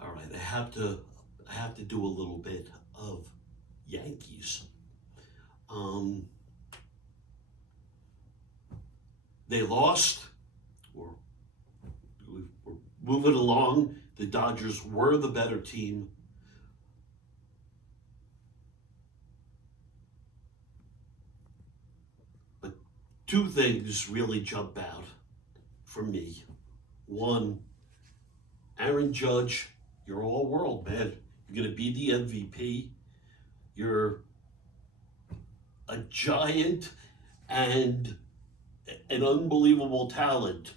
All right, I have to do a little bit of Yankees. Um, they lost. We're, we're moving along. The Dodgers were the better team. But two things really jump out for me. One, Aaron Judge, you're all world, man. You're going to be the MVP. You're a giant and an unbelievable talent.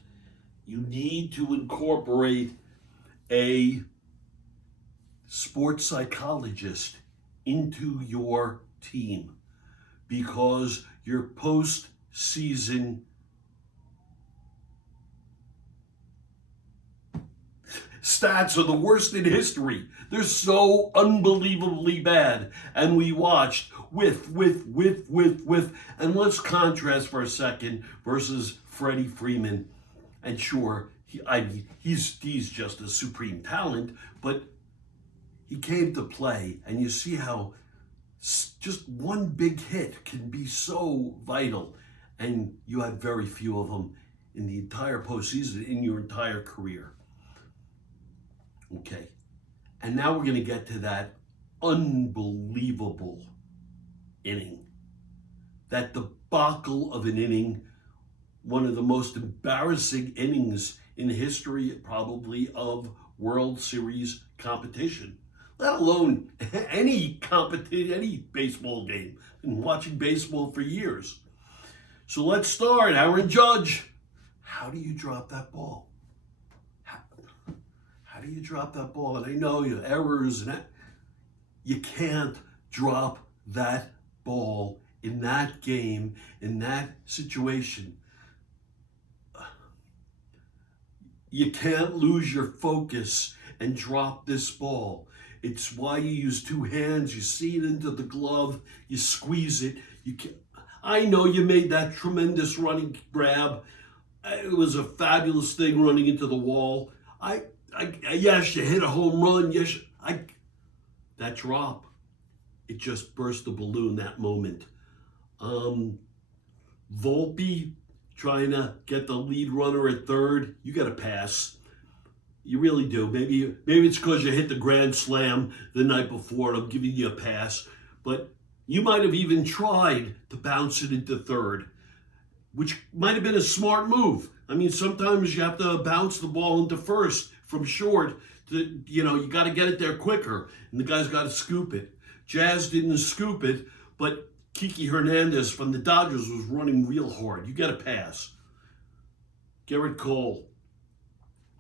You need to incorporate a sports psychologist into your team because your postseason stats are the worst in history. They're so unbelievably bad. And we watched with. And let's contrast for a second versus Freddie Freeman. And sure, he's just a supreme talent, but he came to play, and you see how just one big hit can be so vital, and you had very few of them in the entire postseason in your entire career. Okay, and now we're going to get to that unbelievable inning, that debacle of an inning, one of the most embarrassing innings in history, probably, of World Series competition, let alone any competition, any baseball game. Been watching baseball for years. So let's start. Aaron Judge. How do you drop that ball? How do you drop that ball? And I know you errors and that. You can't drop that ball in that game, in that situation. You can't lose your focus and drop this ball. It's why you use two hands. You see it into the glove. You squeeze it. You can. I know you made that tremendous running grab. It was a fabulous thing running into the wall. Yes, you hit a home run. Yes, that drop, it just burst the balloon that moment. Volpe trying to get the lead runner at third. You got to pass. You really do. Maybe it's because you hit the grand slam the night before and I'm giving you a pass. But you might have even tried to bounce it into third, which might have been a smart move. I mean, sometimes you have to bounce the ball into first from short. You got to get it there quicker, and the guy's got to scoop it. Jazz didn't scoop it, but Kiki Hernandez from the Dodgers was running real hard. You got to pass. Garrett Cole.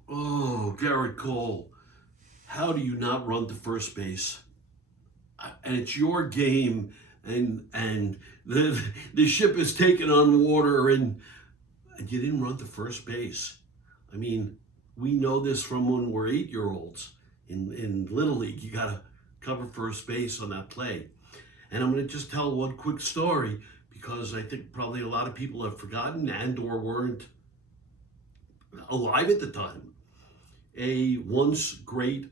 Oh, Garrett Cole. How do you not run to first base? And it's your game, and the ship is taken on water, and you didn't run to first base. I mean, we know this from when we're 8-year-olds. In Little League, you got to cover first base on that play. And I'm going to just tell one quick story because I think probably a lot of people have forgotten and or weren't alive at the time. A once great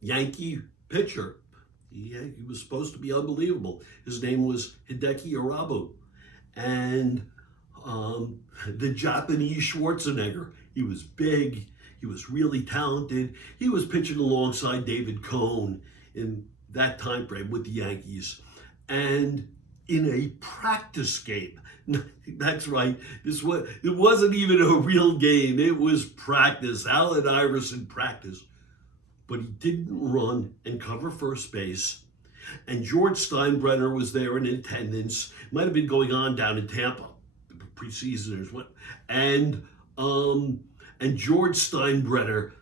Yankee pitcher. He was supposed to be unbelievable. His name was Hideki Irabu. And the Japanese Schwarzenegger. He was big. He was really talented. He was pitching alongside David Cohn in that time frame with the Yankees. And in a practice game, that's right, it wasn't even a real game. It was practice, Allen Iverson practice. But he didn't run and cover first base. And George Steinbrenner was there in attendance. Might have been going on down in Tampa, preseason or what. And George Steinbrenner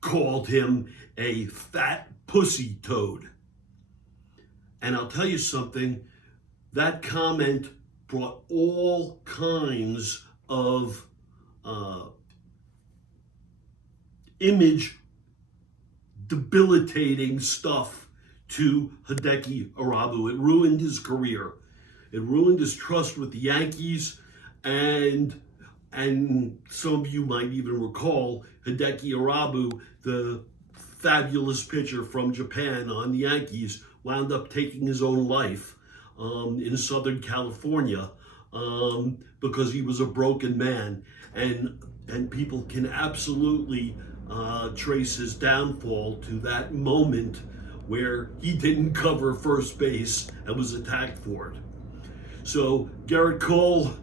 called him a fat pussy toad. And I'll tell you something, that comment brought all kinds of image debilitating stuff to Hideki Irabu. It ruined his career. It ruined his trust with the Yankees, and And some of you might even recall Hideki Irabu, the fabulous pitcher from Japan on the Yankees, wound up taking his own life in Southern California because he was a broken man. And people can absolutely trace his downfall to that moment where he didn't cover first base and was attacked for it. So Garrett Cole,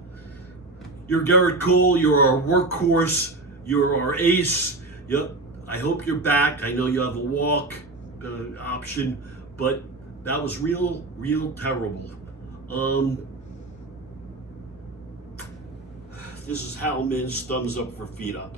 you're our workhorse, you're our ace. Yep. I hope you're back. I know you have a walk option, but that was real terrible. This is Hal Mintz, thumbs up for feet up.